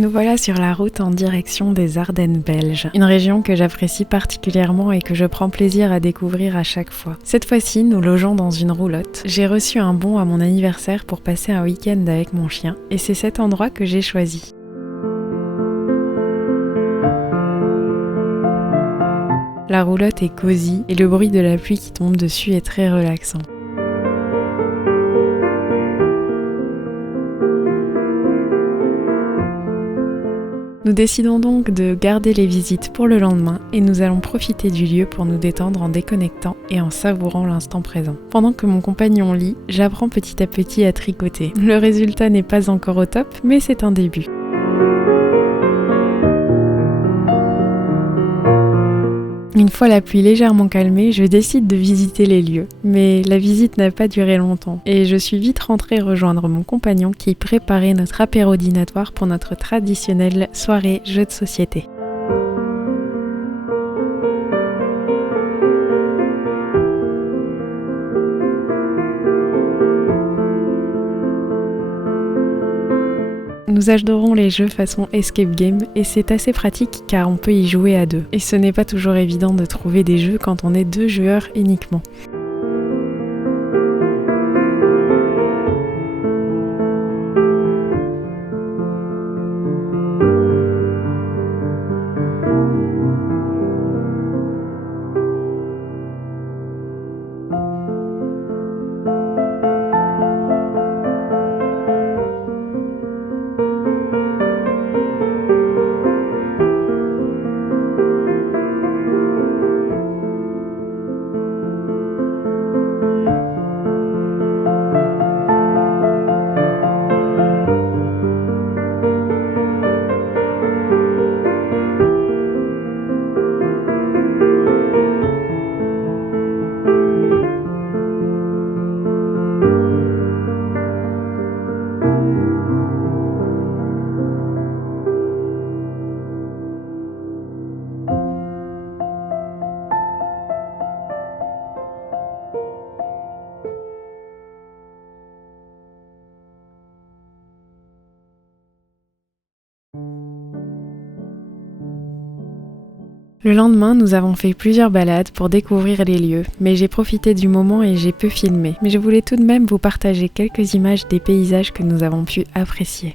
Nous voilà sur la route en direction des Ardennes belges, une région que j'apprécie particulièrement et que je prends plaisir à découvrir à chaque fois. Cette fois-ci, nous logeons dans une roulotte. J'ai reçu un bon à mon anniversaire pour passer un week-end avec mon chien et c'est cet endroit que j'ai choisi. La roulotte est cosy et le bruit de la pluie qui tombe dessus est très relaxant. Nous décidons donc de garder les visites pour le lendemain et nous allons profiter du lieu pour nous détendre en déconnectant et en savourant l'instant présent. Pendant que mon compagnon lit, j'apprends petit à petit à tricoter. Le résultat n'est pas encore au top, mais c'est un début. Une fois la pluie légèrement calmée, je décide de visiter les lieux. Mais la visite n'a pas duré longtemps et je suis vite rentrée rejoindre mon compagnon qui préparait notre apéro dînatoire pour notre traditionnelle soirée jeux de société. Nous adorons les jeux façon escape game et c'est assez pratique car on peut y jouer à deux. Et ce n'est pas toujours évident de trouver des jeux quand on est 2 joueurs uniquement. Le lendemain, nous avons fait plusieurs balades pour découvrir les lieux, mais j'ai profité du moment et j'ai peu filmé. Mais je voulais tout de même vous partager quelques images des paysages que nous avons pu apprécier.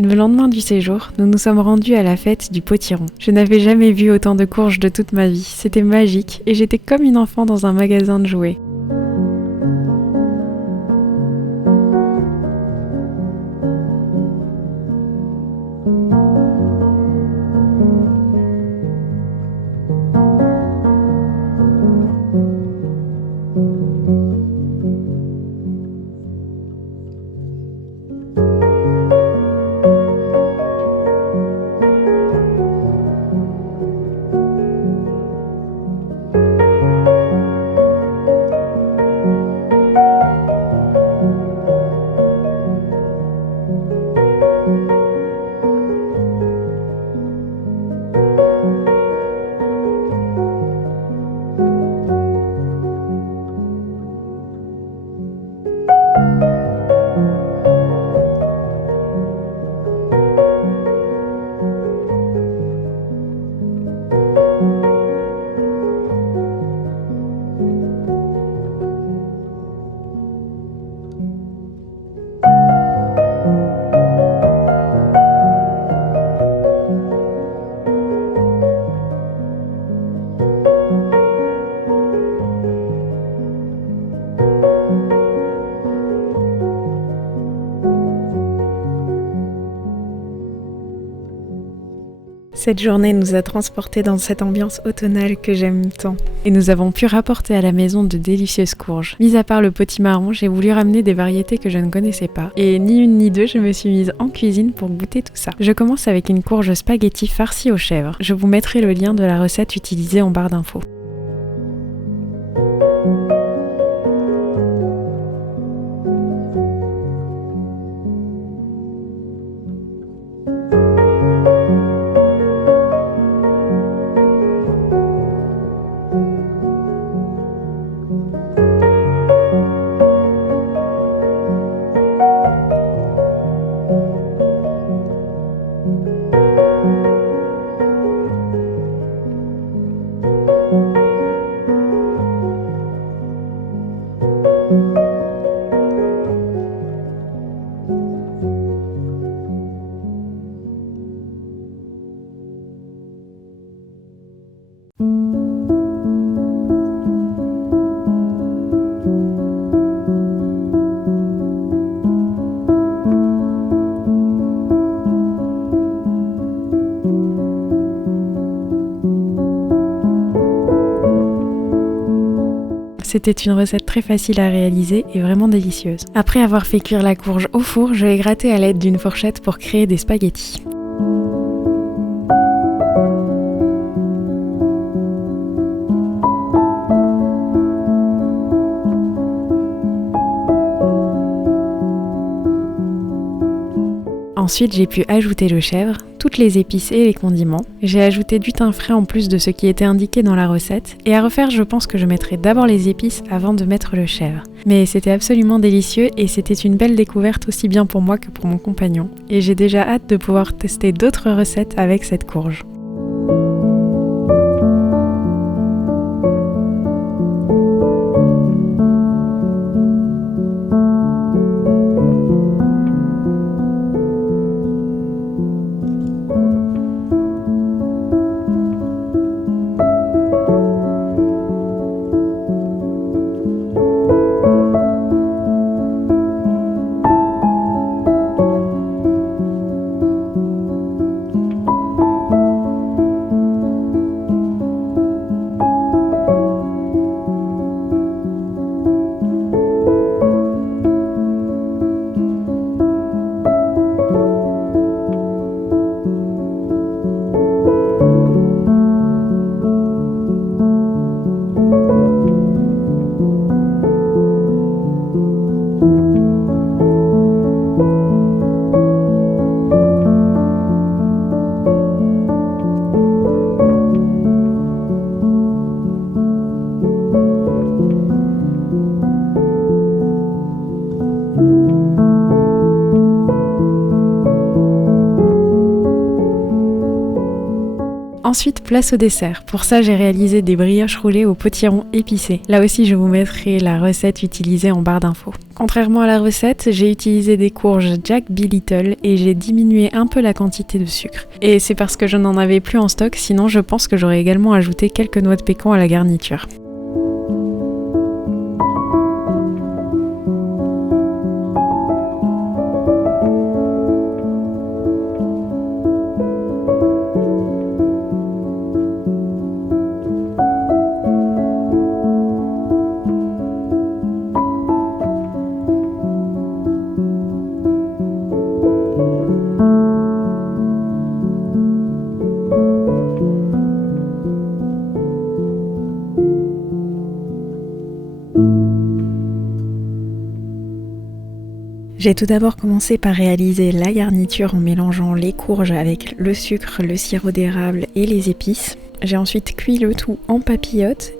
Le lendemain du séjour, nous nous sommes rendus à la fête du potiron. Je n'avais jamais vu autant de courges de toute ma vie, c'était magique et j'étais comme une enfant dans un magasin de jouets. Cette journée nous a transportés dans cette ambiance automnale que j'aime tant. Et nous avons pu rapporter à la maison de délicieuses courges. Mis à part le potimarron, j'ai voulu ramener des variétés que je ne connaissais pas. Et ni une ni deux, je me suis mise en cuisine pour goûter tout ça. Je commence avec une courge spaghetti farcie aux chèvres. Je vous mettrai le lien de la recette utilisée en barre d'infos. c'était une recette très facile à réaliser et vraiment délicieuse. Après avoir fait cuire la courge au four, je l'ai grattée à l'aide d'une fourchette pour créer des spaghettis. Ensuite, j'ai pu ajouter le chèvre, toutes les épices et les condiments. J'ai ajouté du thym frais en plus de ce qui était indiqué dans la recette. Et à refaire, je pense que je mettrai d'abord les épices avant de mettre le chèvre. Mais c'était absolument délicieux et c'était une belle découverte aussi bien pour moi que pour mon compagnon. Et j'ai déjà hâte de pouvoir tester d'autres recettes avec cette courge. Ensuite, place au dessert. Pour ça, j'ai réalisé des brioches roulées au potiron épicé. Là aussi, je vous mettrai la recette utilisée en barre d'infos. Contrairement à la recette, j'ai utilisé des courges Jack B. Little et j'ai diminué un peu la quantité de sucre. Et c'est parce que je n'en avais plus en stock, sinon je pense que j'aurais également ajouté quelques noix de pécan à la garniture. J'ai tout d'abord commencé par réaliser la garniture en mélangeant les courges avec le sucre, le sirop d'érable et les épices. J'ai ensuite cuit le tout en papillotes.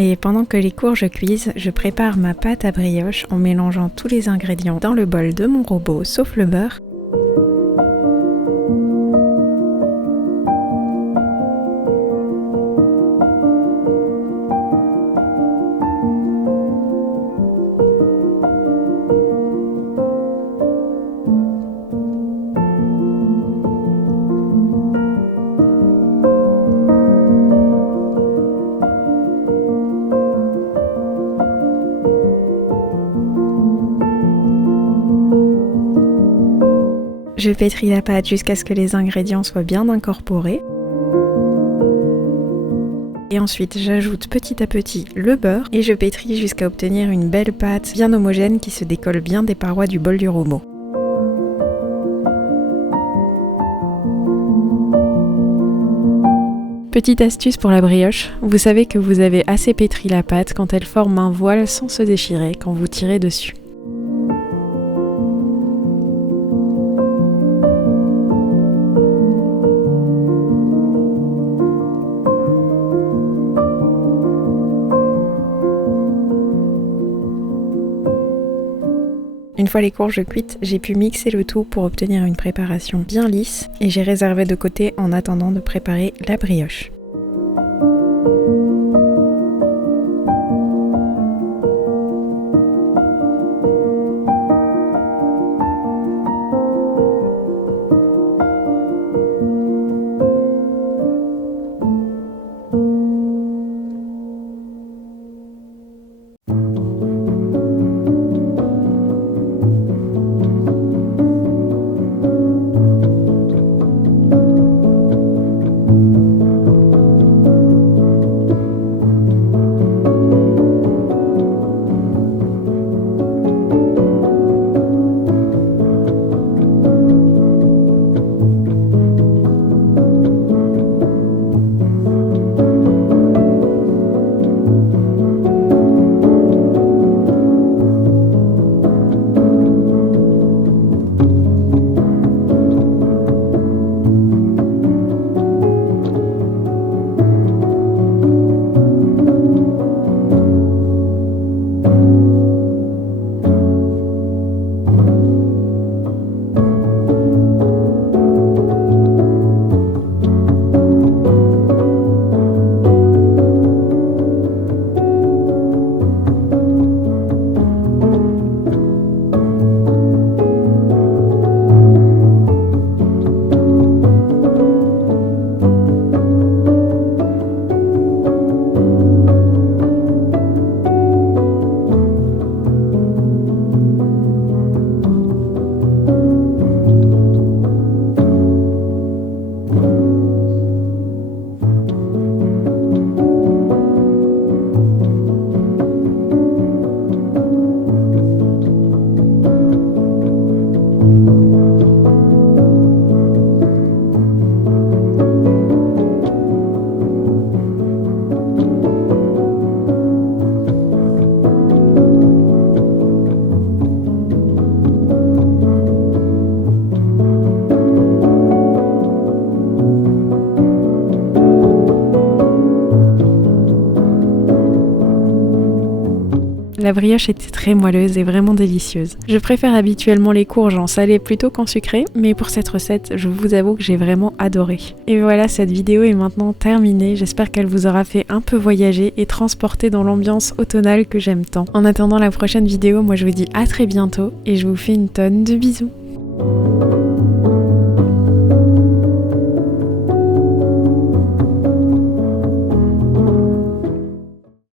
Et pendant que les courges cuisent, je prépare ma pâte à brioche en mélangeant tous les ingrédients dans le bol de mon robot sauf le beurre. Je pétris la pâte jusqu'à ce que les ingrédients soient bien incorporés. Et ensuite, j'ajoute petit à petit le beurre et je pétris jusqu'à obtenir une belle pâte bien homogène qui se décolle bien des parois du bol du robot. Petite astuce pour la brioche, vous savez que vous avez assez pétri la pâte quand elle forme un voile sans se déchirer quand vous tirez dessus. Une fois les courges cuites, j'ai pu mixer le tout pour obtenir une préparation bien lisse et j'ai réservé de côté en attendant de préparer la brioche. La brioche était très moelleuse et vraiment délicieuse. Je préfère habituellement les courges en salé plutôt qu'en sucré, mais pour cette recette, je vous avoue que j'ai vraiment adoré. Et voilà, cette vidéo est maintenant terminée. J'espère qu'elle vous aura fait un peu voyager et transporter dans l'ambiance automnale que j'aime tant. En attendant la prochaine vidéo, moi je vous dis à très bientôt et je vous fais une tonne de bisous.